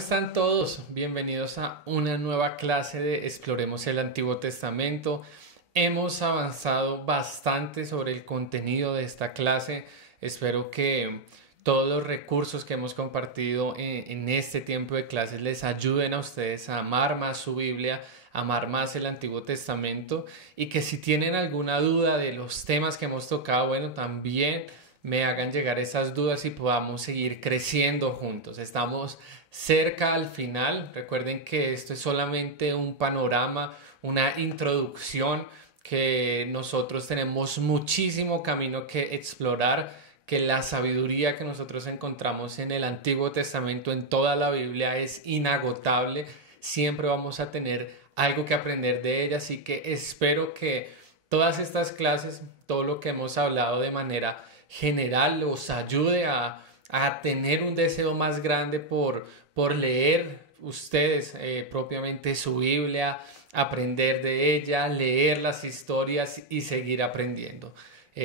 están todos? Bienvenidos a una nueva clase de Exploremos el Antiguo Testamento. Hemos avanzado bastante sobre el contenido de esta clase. Espero que todos los recursos que hemos compartido en este tiempo de clases les ayuden a ustedes a amar más su Biblia, amar más el Antiguo Testamento, y que si tienen alguna duda de los temas que hemos tocado, bueno, también me hagan llegar esas dudas y podamos seguir creciendo juntos. Estamos cerca al final. Recuerden que esto es solamente un panorama, una introducción, que nosotros tenemos muchísimo camino que explorar, que la sabiduría que nosotros encontramos en el Antiguo Testamento, en toda la Biblia, es inagotable. Siempre vamos a tener algo que aprender de ella, así que espero que todas estas clases, todo lo que hemos hablado de manera general, os ayude a tener un deseo más grande por leer ustedes propiamente su Biblia, aprender de ella, leer las historias y seguir aprendiendo.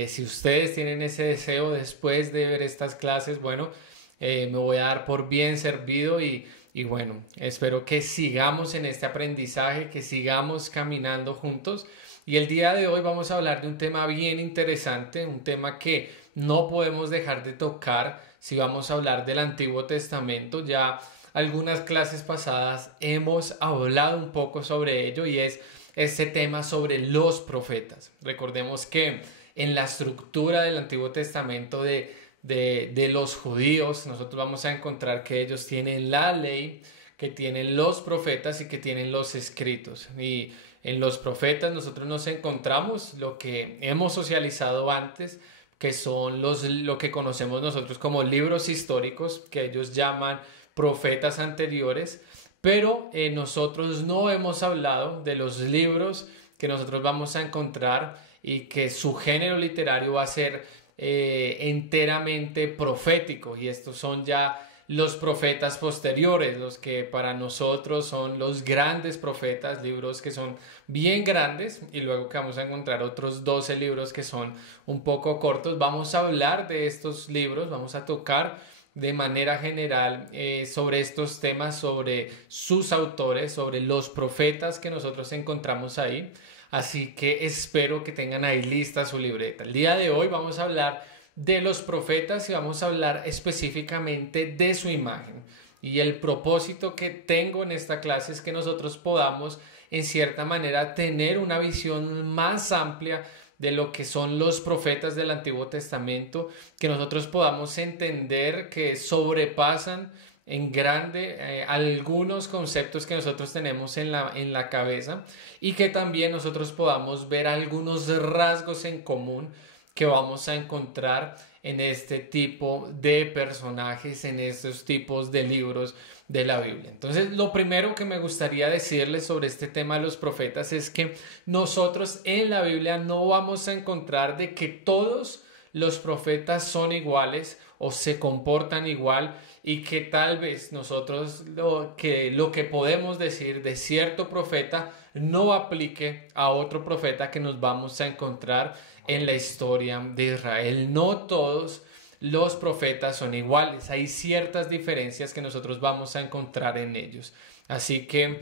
Si ustedes tienen ese deseo después de ver estas clases, bueno, me voy a dar por bien servido y bueno, espero que sigamos en este aprendizaje, que sigamos caminando juntos. Y el día de hoy vamos a hablar de un tema bien interesante, un tema que no podemos dejar de tocar si vamos a hablar del Antiguo Testamento. Ya algunas clases pasadas hemos hablado un poco sobre ello, y es este tema sobre los profetas. Recordemos que en la estructura del Antiguo Testamento de los judíos, nosotros vamos a encontrar que ellos tienen la ley, que tienen los profetas y que tienen los escritos. Y en los profetas nosotros nos encontramos lo que hemos socializado antes, que son lo que conocemos nosotros como libros históricos, que ellos llaman profetas anteriores, pero nosotros no hemos hablado de los libros que nosotros vamos a encontrar y que su género literario va a ser enteramente profético, y estos son ya los profetas posteriores, los que para nosotros son los grandes profetas, libros que son bien grandes, y luego que vamos a encontrar otros 12 libros que son un poco cortos. Vamos a hablar de estos libros, vamos a tocar de manera general sobre estos temas, sobre sus autores, sobre los profetas que nosotros encontramos ahí. Así que espero que tengan ahí lista su libreta. El día de hoy vamos a hablar de los profetas y vamos a hablar específicamente de su imagen. Y el propósito que tengo en esta clase es que nosotros podamos, en cierta manera, tener una visión más amplia de lo que son los profetas del Antiguo Testamento, que nosotros podamos entender que sobrepasan en grande algunos conceptos que nosotros tenemos en la cabeza, y que también nosotros podamos ver algunos rasgos en común que vamos a encontrar en este tipo de personajes, en estos tipos de libros de la Biblia. Entonces, lo primero que me gustaría decirles sobre este tema de los profetas es que nosotros en la Biblia no vamos a encontrar de que todos los profetas son iguales o se comportan igual, y que tal vez nosotros lo que podemos decir de cierto profeta no aplique a otro profeta que nos vamos a encontrar en la historia de Israel. No todos los profetas son iguales, hay ciertas diferencias que nosotros vamos a encontrar en ellos. Así que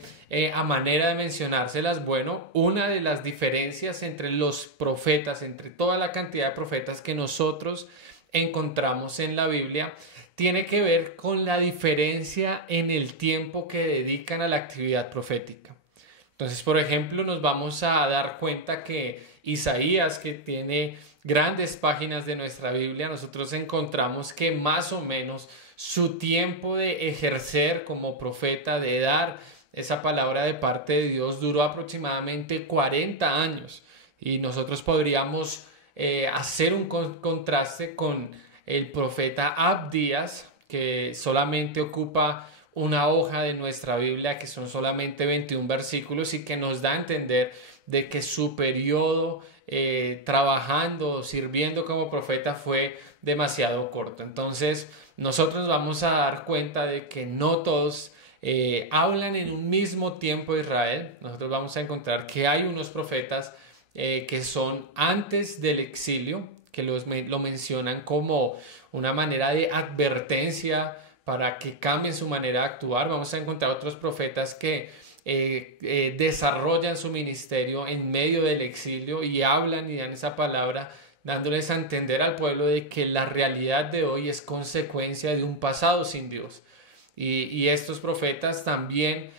a manera de mencionárselas, bueno, una de las diferencias entre los profetas, entre toda la cantidad de profetas que nosotros encontramos en la Biblia, tiene que ver con la diferencia en el tiempo que dedican a la actividad profética. Entonces, por ejemplo, nos vamos a dar cuenta que Isaías, que tiene grandes páginas de nuestra Biblia, nosotros encontramos que más o menos su tiempo de ejercer como profeta, de dar esa palabra de parte de Dios, duró aproximadamente 40 años. Y nosotros podríamos hacer un contraste con el profeta Abdías, que solamente ocupa una hoja de nuestra Biblia, que son solamente 21 versículos, y que nos da a entender de que su periodo trabajando, sirviendo como profeta fue demasiado corto. Entonces nosotros vamos a dar cuenta de que no todos hablan en un mismo tiempo de Israel. Nosotros vamos a encontrar que hay unos profetas que son antes del exilio, que lo mencionan como una manera de advertencia para que cambien su manera de actuar. Vamos a encontrar otros profetas que desarrollan su ministerio en medio del exilio y hablan y dan esa palabra, dándoles a entender al pueblo de que la realidad de hoy es consecuencia de un pasado sin Dios. Y estos profetas también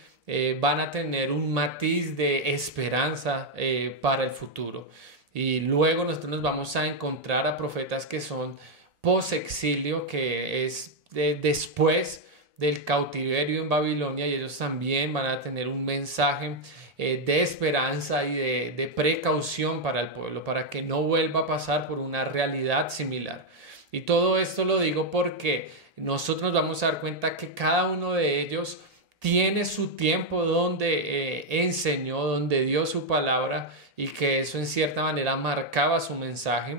van a tener un matiz de esperanza para el futuro. Y luego nosotros nos vamos a encontrar a profetas que son post-exilio, que es después del cautiverio en Babilonia, y ellos también van a tener un mensaje de esperanza y de precaución para el pueblo, para que no vuelva a pasar por una realidad similar. Y todo esto lo digo porque nosotros nos vamos a dar cuenta que cada uno de ellos tiene su tiempo donde enseñó, donde dio su palabra, y que eso en cierta manera marcaba su mensaje,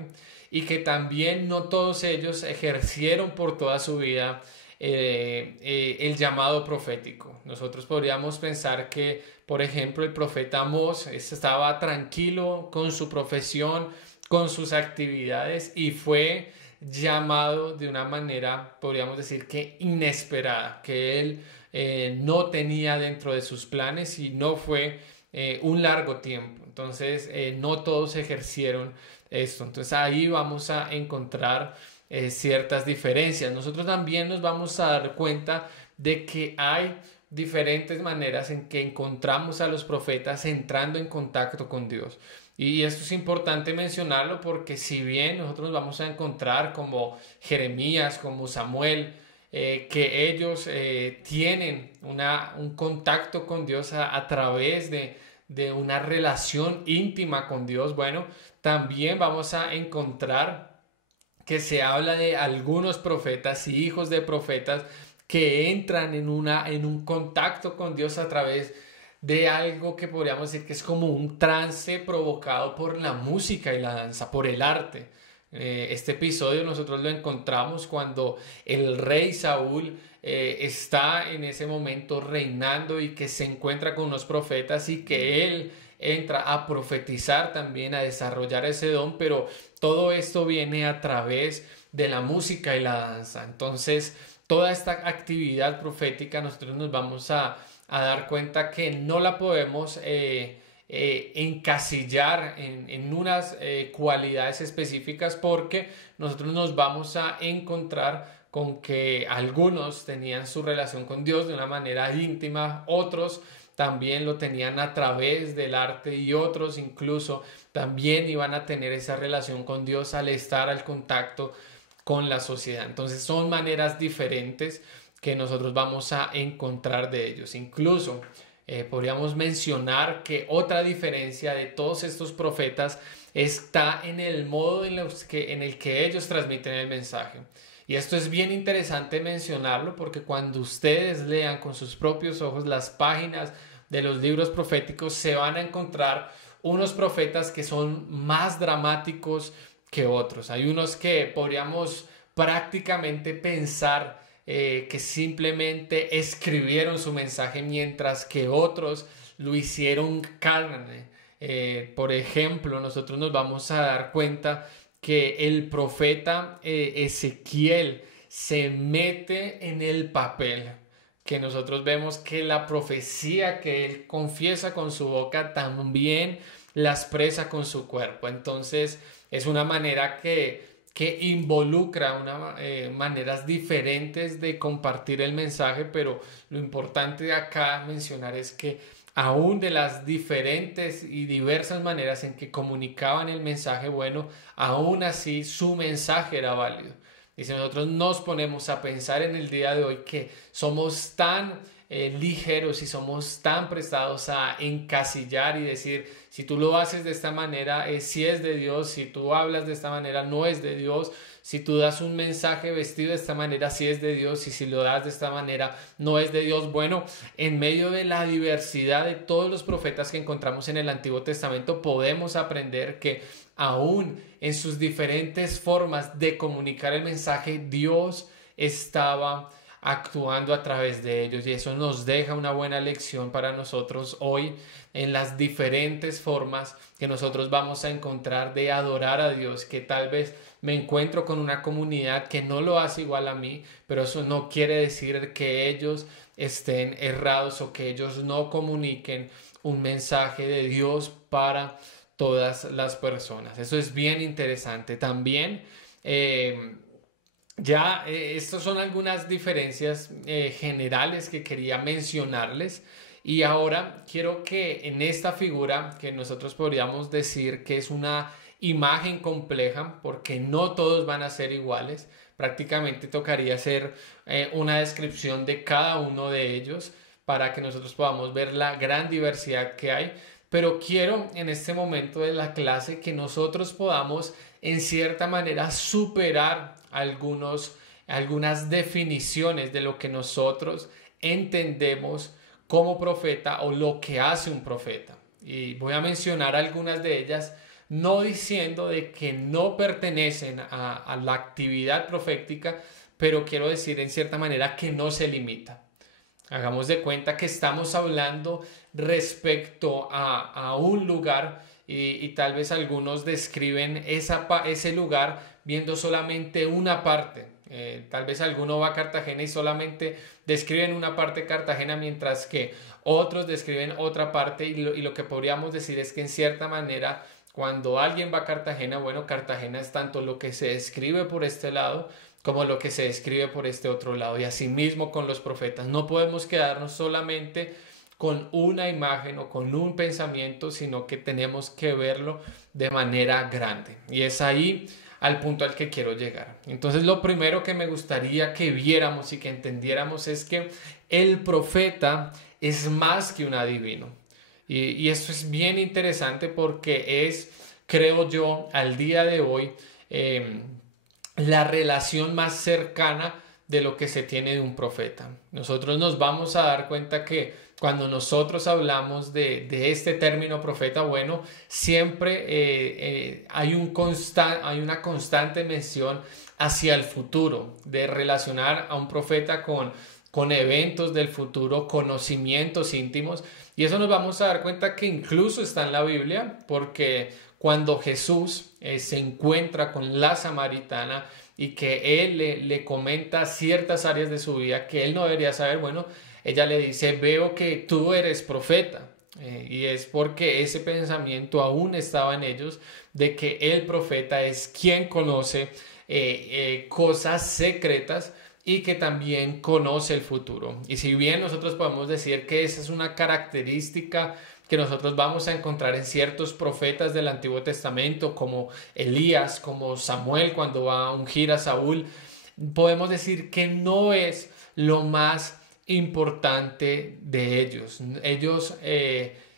y que también no todos ellos ejercieron por toda su vida el llamado profético. Nosotros podríamos pensar que, por ejemplo, el profeta Amós estaba tranquilo con su profesión, con sus actividades, y fue llamado de una manera, podríamos decir que inesperada, que él no tenía dentro de sus planes, y no fue un largo tiempo. Entonces no todos ejercieron esto. Entonces ahí vamos a encontrar ciertas diferencias. Nosotros también nos vamos a dar cuenta de que hay diferentes maneras en que encontramos a los profetas entrando en contacto con Dios. Y esto es importante mencionarlo porque si bien nosotros vamos a encontrar como Jeremías, como Samuel, que ellos tienen un contacto con Dios a través de una relación íntima con Dios, bueno, también vamos a encontrar que se habla de algunos profetas y hijos de profetas que entran en un contacto con Dios a través de algo que podríamos decir que es como un trance provocado por la música y la danza, por el arte. Este episodio nosotros lo encontramos cuando el rey Saúl está en ese momento reinando y que se encuentra con unos profetas y que él entra a profetizar también, a desarrollar ese don, pero todo esto viene a través de la música y la danza. Entonces, toda esta actividad profética nosotros nos vamos a dar cuenta que no la podemos encasillar en unas cualidades específicas, porque nosotros nos vamos a encontrar con que algunos tenían su relación con Dios de una manera íntima, otros también lo tenían a través del arte, y otros incluso también iban a tener esa relación con Dios al estar al contacto con la sociedad. Entonces son maneras diferentes que nosotros vamos a encontrar de ellos. Incluso podríamos mencionar que otra diferencia de todos estos profetas está en el modo en el que ellos transmiten el mensaje. Y esto es bien interesante mencionarlo porque cuando ustedes lean con sus propios ojos las páginas de los libros proféticos, se van a encontrar unos profetas que son más dramáticos que otros. Hay unos que podríamos prácticamente pensar que simplemente escribieron su mensaje, mientras que otros lo hicieron carne. Por ejemplo, nosotros nos vamos a dar cuenta que el profeta Ezequiel se mete en el papel, que nosotros vemos que la profecía que él confiesa con su boca también la expresa con su cuerpo. Entonces es una manera que involucra maneras diferentes de compartir el mensaje, pero lo importante de acá mencionar es que aún de las diferentes y diversas maneras en que comunicaban el mensaje, bueno, aún así su mensaje era válido. Y si nosotros nos ponemos a pensar en el día de hoy que somos tan ligeros y somos tan prestados a encasillar y decir, si tú lo haces de esta manera, sí es de Dios; si tú hablas de esta manera, no es de Dios; si tú das un mensaje vestido de esta manera, sí es de Dios; y si lo das de esta manera, no es de Dios. Bueno, en medio de la diversidad de todos los profetas que encontramos en el Antiguo Testamento, podemos aprender que aún en sus diferentes formas de comunicar el mensaje, Dios estaba actuando a través de ellos, y eso nos deja una buena lección para nosotros hoy en las diferentes formas que nosotros vamos a encontrar de adorar a Dios, que tal vez me encuentro con una comunidad que no lo hace igual a mí, pero eso no quiere decir que ellos estén errados o que ellos no comuniquen un mensaje de Dios para todas las personas. Eso es bien interesante. También estas son algunas diferencias generales que quería mencionarles. Y ahora quiero que en esta figura, que nosotros podríamos decir que es una imagen compleja, porque no todos van a ser iguales, prácticamente tocaría hacer una descripción de cada uno de ellos para que nosotros podamos ver la gran diversidad que hay. Pero quiero en este momento de la clase que nosotros podamos en cierta manera superar algunas definiciones de lo que nosotros entendemos como profeta o lo que hace un profeta. Y voy a mencionar algunas de ellas, no diciendo de que no pertenecen a la actividad profética, pero quiero decir en cierta manera que no se limita. Hagamos de cuenta que estamos hablando respecto a un lugar y tal vez algunos describen ese lugar viendo solamente una parte. Tal vez alguno va a Cartagena y solamente describen una parte de Cartagena, mientras que otros describen otra parte, y lo que podríamos decir es que en cierta manera cuando alguien va a Cartagena, bueno, Cartagena es tanto lo que se describe por este lado como lo que se describe por este otro lado. Y asimismo con los profetas, no podemos quedarnos solamente con una imagen o con un pensamiento, sino que tenemos que verlo de manera grande. Y es ahí al punto al que quiero llegar. Entonces, lo primero que me gustaría que viéramos y que entendiéramos es que el profeta es más que un adivino. Y esto es bien interesante porque es, creo yo, al día de hoy, la relación más cercana de lo que se tiene de un profeta. Nosotros nos vamos a dar cuenta que cuando nosotros hablamos de este término profeta, bueno, siempre hay una constante mención hacia el futuro, de relacionar a un profeta con eventos del futuro, conocimientos íntimos. Y eso nos vamos a dar cuenta que incluso está en la Biblia, porque cuando Jesús se encuentra con la samaritana y que él le comenta ciertas áreas de su vida que él no debería saber, bueno, ella le dice: veo que tú eres profeta. Y es porque ese pensamiento aún estaba en ellos, de que el profeta es quien conoce cosas secretas y que también conoce el futuro. Y si bien nosotros podemos decir que esa es una característica que nosotros vamos a encontrar en ciertos profetas del Antiguo Testamento, como Elías, como Samuel cuando va a ungir a Saúl, podemos decir que no es lo más importante de ellos. Ellos,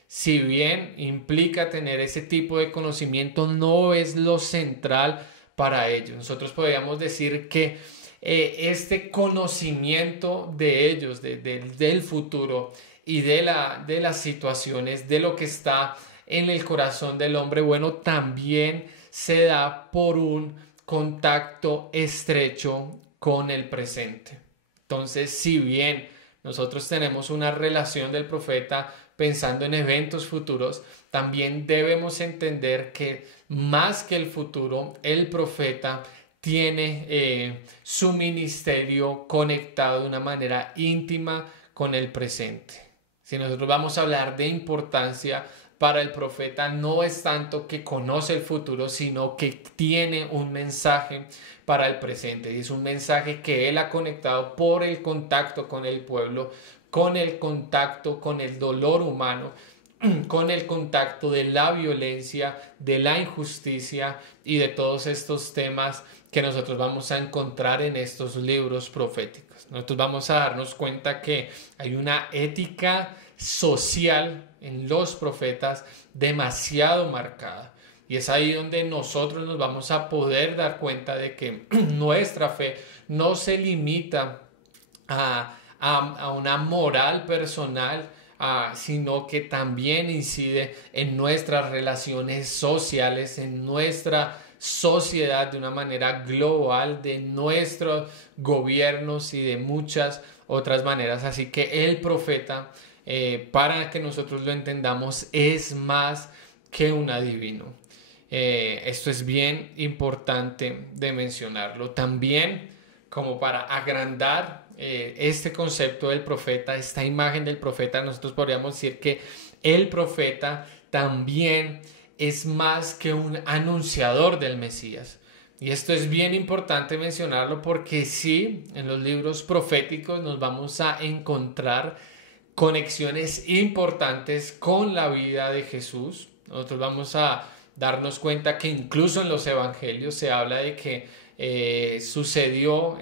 si bien implica tener ese tipo de conocimiento, no es lo central para ellos. Nosotros podríamos decir que este conocimiento de ellos, del futuro y de las situaciones, de lo que está en el corazón del hombre, bueno, también se da por un contacto estrecho con el presente. Entonces, si bien nosotros tenemos una relación del profeta pensando en eventos futuros, también debemos entender que más que el futuro, el profeta tiene su ministerio conectado de una manera íntima con el presente. Si nosotros vamos a hablar de importancia para el profeta, no es tanto que conoce el futuro, sino que tiene un mensaje para el presente. Y es un mensaje que él ha conectado por el contacto con el pueblo, con el contacto con el dolor humano, con el contacto de la violencia, de la injusticia y de todos estos temas que nosotros vamos a encontrar en estos libros proféticos. Nosotros vamos a darnos cuenta que hay una ética social en los profetas demasiado marcada. Y es ahí donde nosotros nos vamos a poder dar cuenta de que nuestra fe no se limita a una moral personal, sino que también incide en nuestras relaciones sociales, en nuestra sociedad, de una manera global, de nuestros gobiernos y de muchas otras maneras. Así que el profeta, para que nosotros lo entendamos, es más que un adivino. Esto es bien importante de mencionarlo. También, como para agrandar este concepto del profeta, esta imagen del profeta, nosotros podríamos decir que el profeta también es más que un anunciador del Mesías. Y esto es bien importante mencionarlo porque sí, en los libros proféticos nos vamos a encontrar conexiones importantes con la vida de Jesús. Nosotros vamos a darnos cuenta que incluso en los evangelios se habla de que sucedió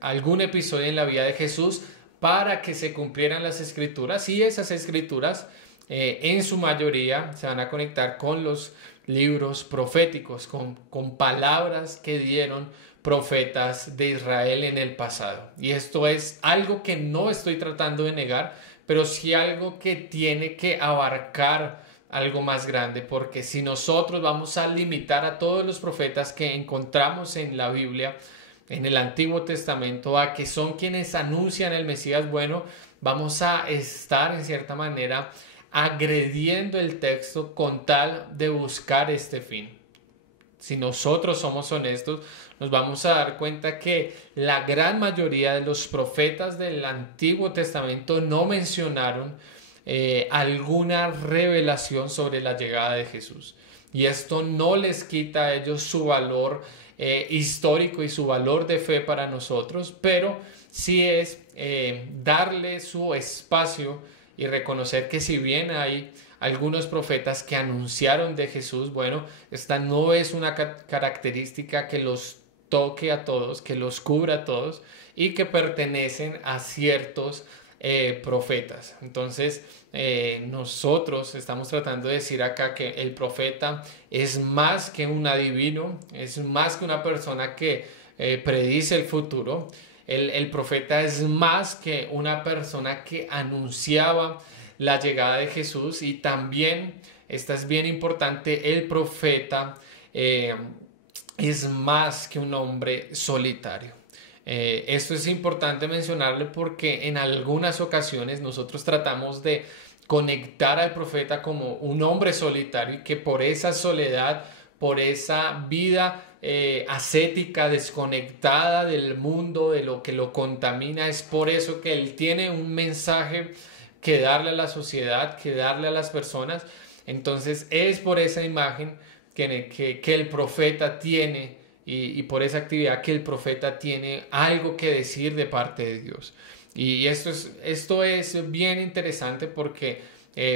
algún episodio en la vida de Jesús para que se cumplieran las escrituras, y esas escrituras en su mayoría se van a conectar con los libros proféticos, con palabras que dieron profetas de Israel en el pasado. Y esto es algo que no estoy tratando de negar, pero sí algo que tiene que abarcar algo más grande, porque si nosotros vamos a limitar a todos los profetas que encontramos en la Biblia, en el Antiguo Testamento, a que son quienes anuncian el Mesías, bueno, vamos a estar en cierta manera agrediendo el texto con tal de buscar este fin. Si nosotros somos honestos, nos vamos a dar cuenta que la gran mayoría de los profetas del Antiguo Testamento no mencionaron alguna revelación sobre la llegada de Jesús. Y esto no les quita a ellos su valor histórico y su valor de fe para nosotros, pero sí es darle su espacio y reconocer que si bien hay algunos profetas que anunciaron de Jesús, bueno, esta no es una característica que los toque a todos, que los cubra a todos y que pertenecen a ciertos profetas. Entonces, nosotros estamos tratando de decir acá que el profeta es más que un adivino, es más que una persona que predice el futuro. El profeta es más que una persona que anunciaba la llegada de Jesús, y también, esta es bien importante, el profeta es más que un hombre solitario. Esto es importante mencionarlo porque en algunas ocasiones nosotros tratamos de conectar al profeta como un hombre solitario, y que por esa soledad, por esa vida ascética, desconectada del mundo, de lo que lo contamina, es por eso que él tiene un mensaje que darle a la sociedad, que darle a las personas. Entonces es por esa imagen que el profeta tiene, y por esa actividad que el profeta tiene algo que decir de parte de Dios. Y esto es bien interesante porque,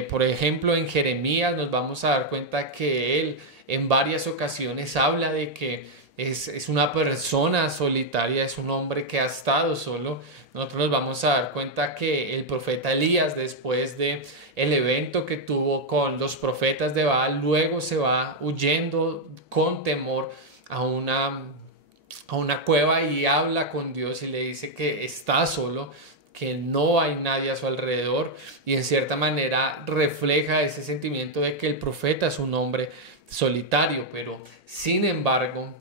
por ejemplo, en Jeremías nos vamos a dar cuenta que él en varias ocasiones habla de que es una persona solitaria, es un hombre que ha estado solo. Nosotros nos vamos a dar cuenta que el profeta Elías, después de el evento que tuvo con los profetas de Baal, luego se va huyendo con temor a una cueva y habla con Dios y le dice que está solo, que no hay nadie a su alrededor, y en cierta manera refleja ese sentimiento de que el profeta es un hombre solitario. Pero sin embargo,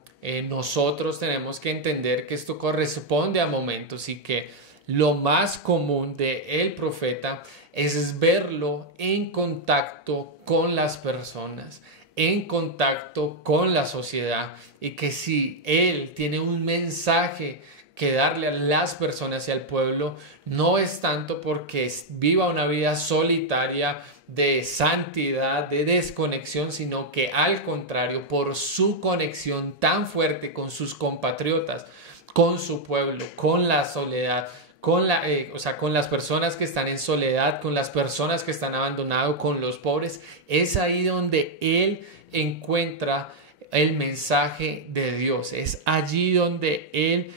nosotros tenemos que entender que esto corresponde a momentos, y que lo más común de el profeta es verlo en contacto con las personas, en contacto con la sociedad, y que si él tiene un mensaje que darle a las personas y al pueblo, no es tanto porque viva una vida solitaria de santidad, de desconexión, sino que al contrario, por su conexión tan fuerte con sus compatriotas, con su pueblo, con la soledad, con las personas que están en soledad, con las personas que están abandonadas, con los pobres, es ahí donde él encuentra el mensaje de Dios. Es allí donde él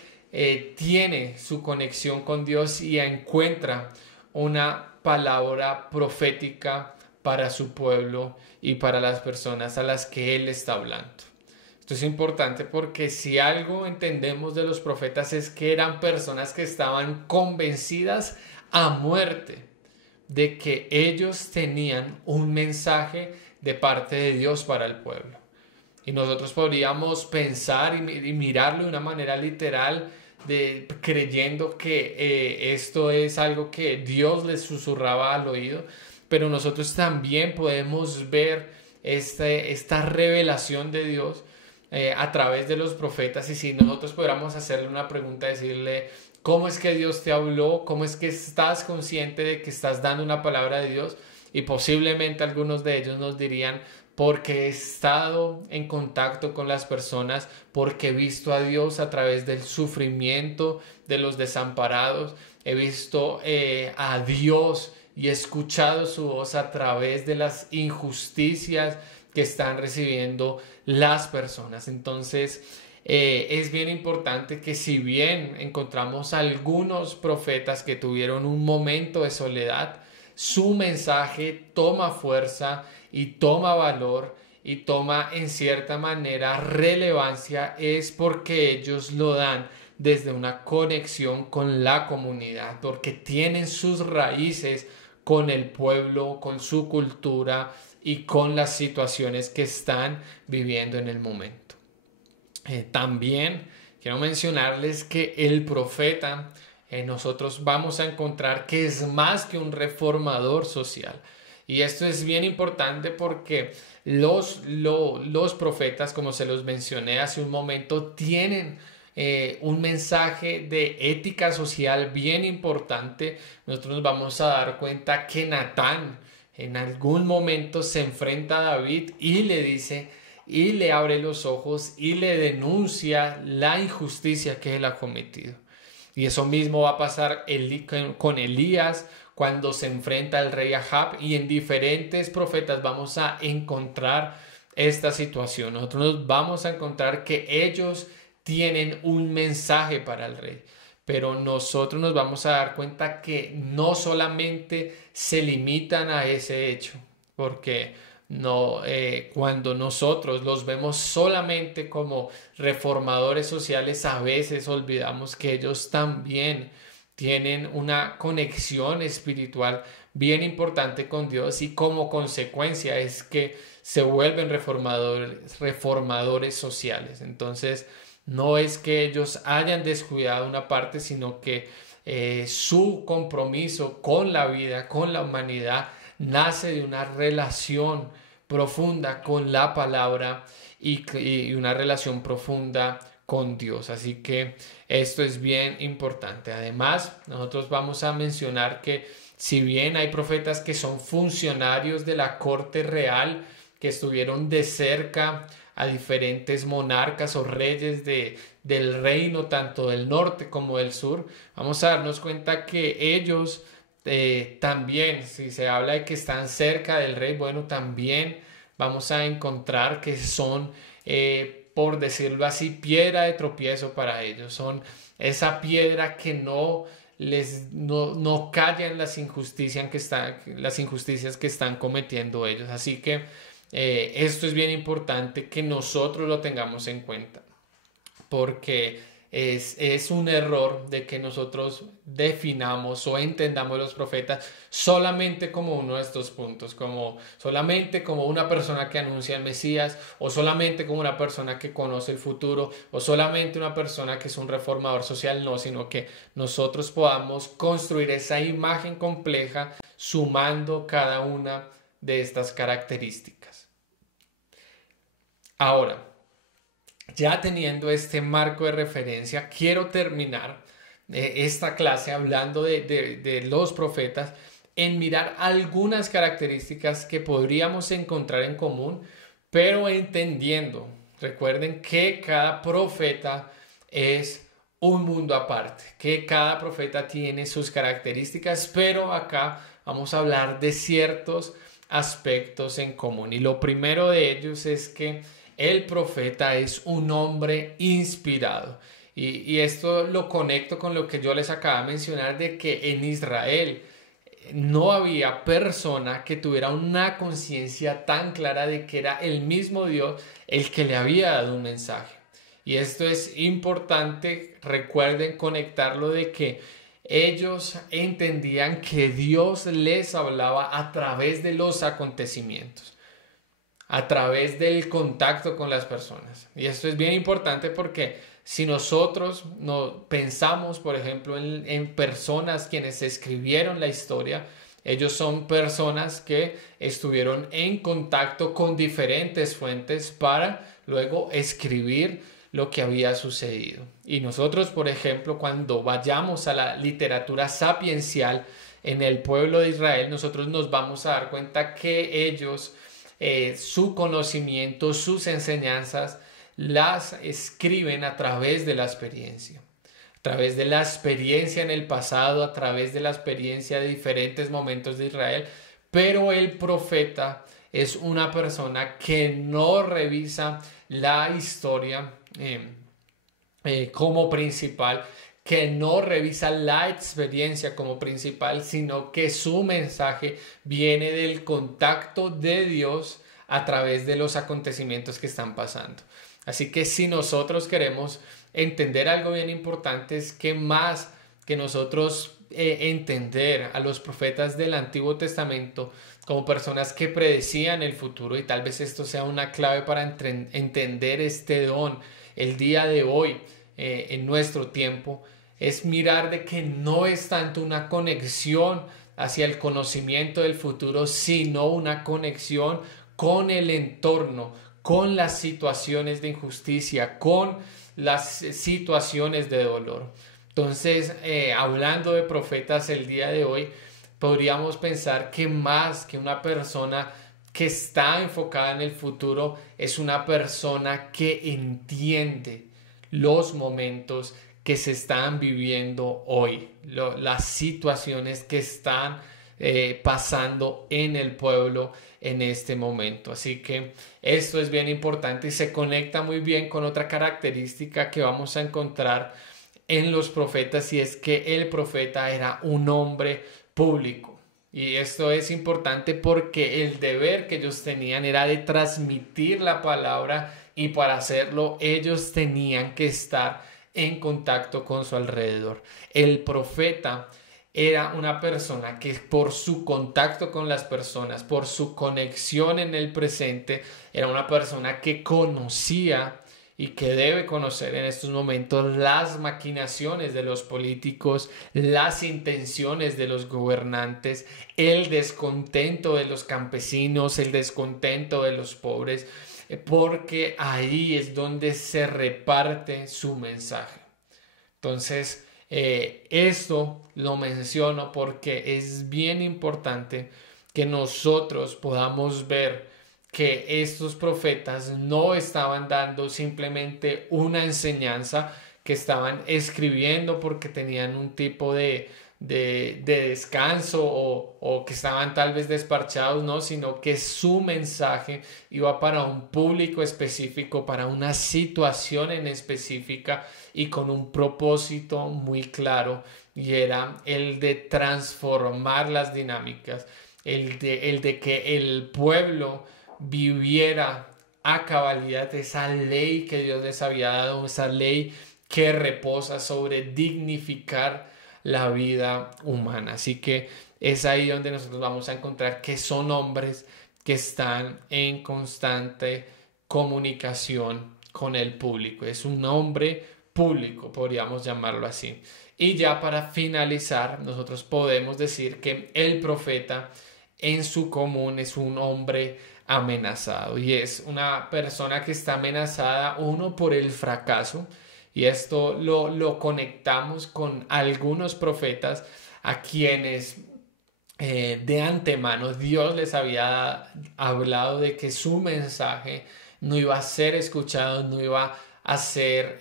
tiene su conexión con Dios y encuentra una palabra profética para su pueblo y para las personas a las que él está hablando. Esto es importante porque si algo entendemos de los profetas es que eran personas que estaban convencidas a muerte de que ellos tenían un mensaje de parte de Dios para el pueblo. Y nosotros podríamos pensar y mirarlo de una manera literal, creyendo que esto es algo que Dios les susurraba al oído, pero nosotros también podemos ver esta revelación de Dios a través de los profetas. Y si nosotros pudiéramos hacerle una pregunta, decirle: ¿cómo es que Dios te habló? ¿Cómo es que estás consciente de que estás dando una palabra de Dios? Y posiblemente algunos de ellos nos dirían: porque he estado en contacto con las personas, porque he visto a Dios a través del sufrimiento de los desamparados, he visto a Dios y he escuchado su voz a través de las injusticias que están recibiendo las personas. Entonces, es bien importante que, si bien encontramos algunos profetas que tuvieron un momento de soledad, su mensaje toma fuerza y toma valor y toma en cierta manera relevancia, es porque ellos lo dan desde una conexión con la comunidad, porque tienen sus raíces con el pueblo, con su cultura y con las situaciones que están viviendo en el momento. También quiero mencionarles que el profeta, nosotros vamos a encontrar que es más que un reformador social. Y esto es bien importante porque los profetas, como se los mencioné hace un momento, tienen un mensaje de ética social bien importante. Nosotros nos vamos a dar cuenta que Natán en algún momento se enfrenta a David y le dice, y le abre los ojos y le denuncia la injusticia que él ha cometido. Y eso mismo va a pasar con Elías cuando se enfrenta al rey Ahab, y en diferentes profetas vamos a encontrar esta situación. Nosotros nos vamos a encontrar que ellos tienen un mensaje para el rey, pero nosotros nos vamos a dar cuenta que no solamente se limitan a ese hecho, porque cuando nosotros los vemos solamente como reformadores sociales, a veces olvidamos que ellos también tienen una conexión espiritual bien importante con Dios, y como consecuencia es que se vuelven reformadores sociales. Entonces, no es que ellos hayan descuidado una parte, sino que su compromiso con la vida, con la humanidad, nace de una relación profunda con la palabra y una relación profunda con Dios. Así que esto es bien importante. Además, nosotros vamos a mencionar que, si bien hay profetas que son funcionarios de la corte real, que estuvieron de cerca a diferentes monarcas o reyes del reino, tanto del norte como del sur, vamos a darnos cuenta que ellos también, si se habla de que están cerca del rey, bueno, también vamos a encontrar que son, por decirlo así, piedra de tropiezo para ellos. Son esa piedra que no callan las injusticias que están cometiendo ellos. Así que esto es bien importante que nosotros lo tengamos en cuenta, porque es un error de que nosotros definamos o entendamos los profetas solamente como uno de estos puntos, solamente como una persona que anuncia el Mesías, o solamente como una persona que conoce el futuro, o solamente una persona que es un reformador social. No, sino que nosotros podamos construir esa imagen compleja sumando cada una de estas características. Ahora, ya teniendo este marco de referencia, quiero terminar esta clase hablando de los profetas, en mirar algunas características que podríamos encontrar en común, pero entendiendo, recuerden que cada profeta es un mundo aparte, que cada profeta tiene sus características, pero acá vamos a hablar de ciertos aspectos en común. Y lo primero de ellos es que el profeta es un hombre inspirado. Y esto lo conecto con lo que yo les acabo de mencionar, de que en Israel no había persona que tuviera una conciencia tan clara de que era el mismo Dios el que le había dado un mensaje. Y esto es importante, recuerden conectarlo, de que ellos entendían que Dios les hablaba a través de los acontecimientos. a través del contacto con las personas. Y esto es bien importante porque si nosotros no pensamos, por ejemplo, en personas quienes escribieron la historia, ellos son personas que estuvieron en contacto con diferentes fuentes para luego escribir lo que había sucedido. Y nosotros, por ejemplo, cuando vayamos a la literatura sapiencial en el pueblo de Israel, nosotros nos vamos a dar cuenta que ellos, su conocimiento, sus enseñanzas, las escriben a través de la experiencia. A través de la experiencia en el pasado, a través de la experiencia de diferentes momentos de Israel, pero el profeta es una persona que no revisa la historia como principal, que no revisa la experiencia como principal, sino que su mensaje viene del contacto de Dios a través de los acontecimientos que están pasando. Así que si nosotros queremos entender algo bien importante, es que más que nosotros entender a los profetas del Antiguo Testamento como personas que predecían el futuro, y tal vez esto sea una clave para entender este don el día de hoy en nuestro tiempo, es mirar de que no es tanto una conexión hacia el conocimiento del futuro, sino una conexión con el entorno, con las situaciones de injusticia, con las situaciones de dolor. Entonces, hablando de profetas el día de hoy, podríamos pensar que más que una persona que está enfocada en el futuro, es una persona que entiende los momentos que se están viviendo hoy, las situaciones que están pasando en el pueblo en este momento. Así que esto es bien importante y se conecta muy bien con otra característica que vamos a encontrar en los profetas, y es que el profeta era un hombre público. Y esto es importante porque el deber que ellos tenían era de transmitir la palabra, y para hacerlo ellos tenían que estar en contacto con su alrededor. El profeta era una persona que por su contacto con las personas, por su conexión en el presente, era una persona que conocía y que debe conocer en estos momentos las maquinaciones de los políticos, las intenciones de los gobernantes, el descontento de los campesinos, el descontento de los pobres, porque ahí es donde se reparte su mensaje. Entonces, esto lo menciono porque es bien importante que nosotros podamos ver que estos profetas no estaban dando simplemente una enseñanza, que estaban escribiendo porque tenían un tipo de descanso o que estaban tal vez desparchados, no, sino que su mensaje iba para un público específico, para una situación en específica y con un propósito muy claro, y era el de transformar las dinámicas, el de que el pueblo viviera a cabalidad esa ley que Dios les había dado, esa ley que reposa sobre dignificar la vida humana. Así que es ahí donde nosotros vamos a encontrar que son hombres que están en constante comunicación con el público. Es un hombre público, podríamos llamarlo así. Y ya para finalizar, nosotros podemos decir que el profeta en su común es un hombre amenazado, y es una persona que está amenazada, uno, por el fracaso, y esto lo conectamos con algunos profetas a quienes de antemano Dios les había hablado de que su mensaje no iba a ser escuchado, no iba a ser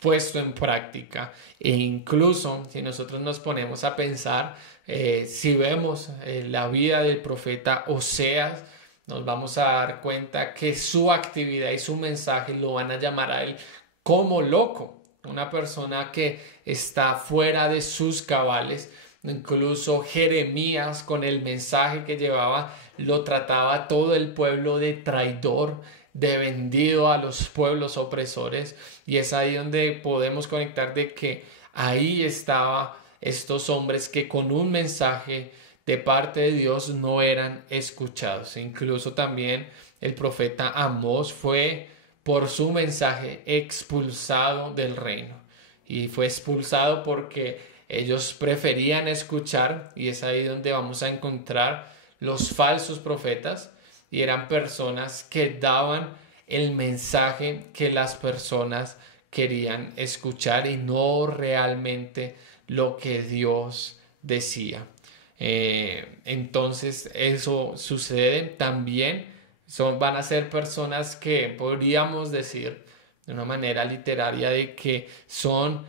puesto en práctica. E incluso si nosotros nos ponemos a pensar, si vemos la vida del profeta Oseas, nos vamos a dar cuenta que su actividad y su mensaje lo van a llamar a él como loco, una persona que está fuera de sus cabales. Incluso Jeremías, con el mensaje que llevaba, lo trataba todo el pueblo de traidor, de vendido a los pueblos opresores, y es ahí donde podemos conectar de que ahí estaba estos hombres que con un mensaje de parte de Dios no eran escuchados. Incluso también el profeta Amós fue por su mensaje expulsado del reino. Y fue expulsado porque ellos preferían escuchar, y es ahí donde vamos a encontrar los falsos profetas, y eran personas que daban el mensaje que las personas querían escuchar y no realmente lo que Dios decía. Entonces eso sucede también. Van a ser personas que podríamos decir de una manera literaria de que son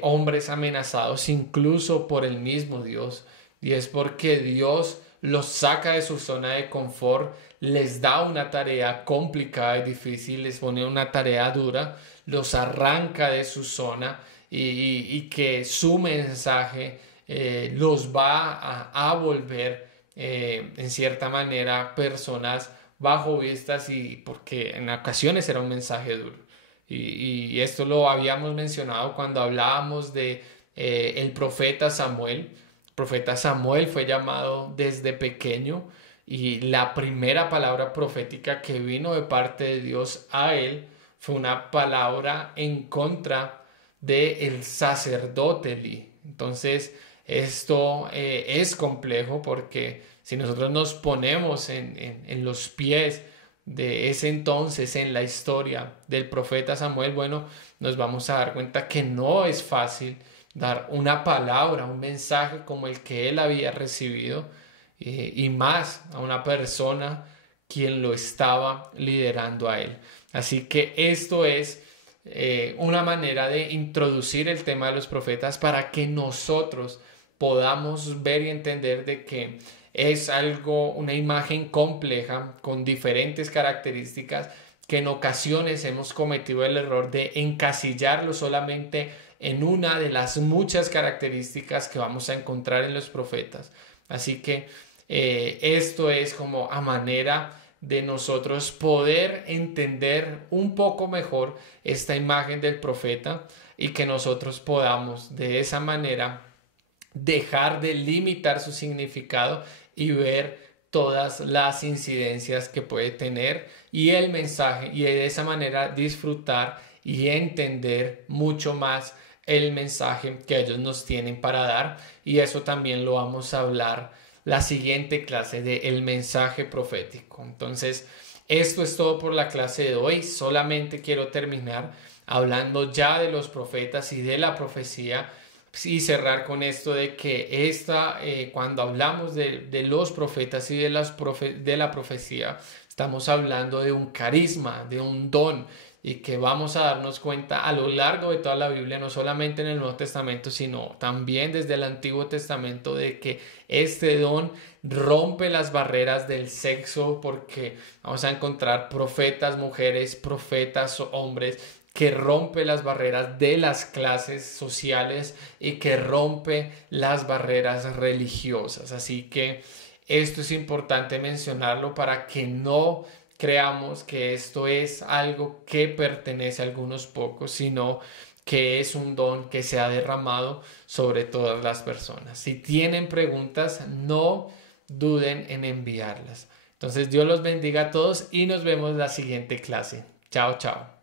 hombres amenazados incluso por el mismo Dios, y es porque Dios los saca de su zona de confort, les da una tarea complicada y difícil, les pone una tarea dura, los arranca de su zona y que su mensaje los va a volver en cierta manera personas bajo vistas, y porque en ocasiones era un mensaje duro. Y esto lo habíamos mencionado cuando hablábamos de el profeta Samuel. El profeta Samuel fue llamado desde pequeño, y la primera palabra profética que vino de parte de Dios a él fue una palabra en contra del sacerdote Elí. Entonces esto es complejo, porque si nosotros nos ponemos en los pies de ese entonces en la historia del profeta Samuel, bueno, nos vamos a dar cuenta que no es fácil dar una palabra, un mensaje como el que él había recibido, y más a una persona quien lo estaba liderando a él. Así que esto es una manera de introducir el tema de los profetas para que nosotros podamos ver y entender de que es algo, una imagen compleja con diferentes características, que en ocasiones hemos cometido el error de encasillarlo solamente en una de las muchas características que vamos a encontrar en los profetas. Así que esto es como a manera de nosotros poder entender un poco mejor esta imagen del profeta, y que nosotros podamos de esa manera dejar de limitar su significado y ver todas las incidencias que puede tener y el mensaje, y de esa manera disfrutar y entender mucho más el mensaje que ellos nos tienen para dar. Y eso también lo vamos a hablar la siguiente clase de el mensaje profético. Entonces, esto es todo por la clase de hoy. Solamente quiero terminar hablando ya de los profetas y de la profecía, y cerrar con esto de que cuando hablamos de los profetas y de la profecía, estamos hablando de un carisma, de un don, y que vamos a darnos cuenta a lo largo de toda la Biblia, no solamente en el Nuevo Testamento, sino también desde el Antiguo Testamento, de que este don rompe las barreras del sexo, porque vamos a encontrar profetas mujeres, profetas hombres, que rompe las barreras de las clases sociales y que rompe las barreras religiosas. Así que esto es importante mencionarlo para que no creamos que esto es algo que pertenece a algunos pocos, sino que es un don que se ha derramado sobre todas las personas. Si tienen preguntas, no duden en enviarlas. Entonces, Dios los bendiga a todos y nos vemos en la siguiente clase. Chao, chao.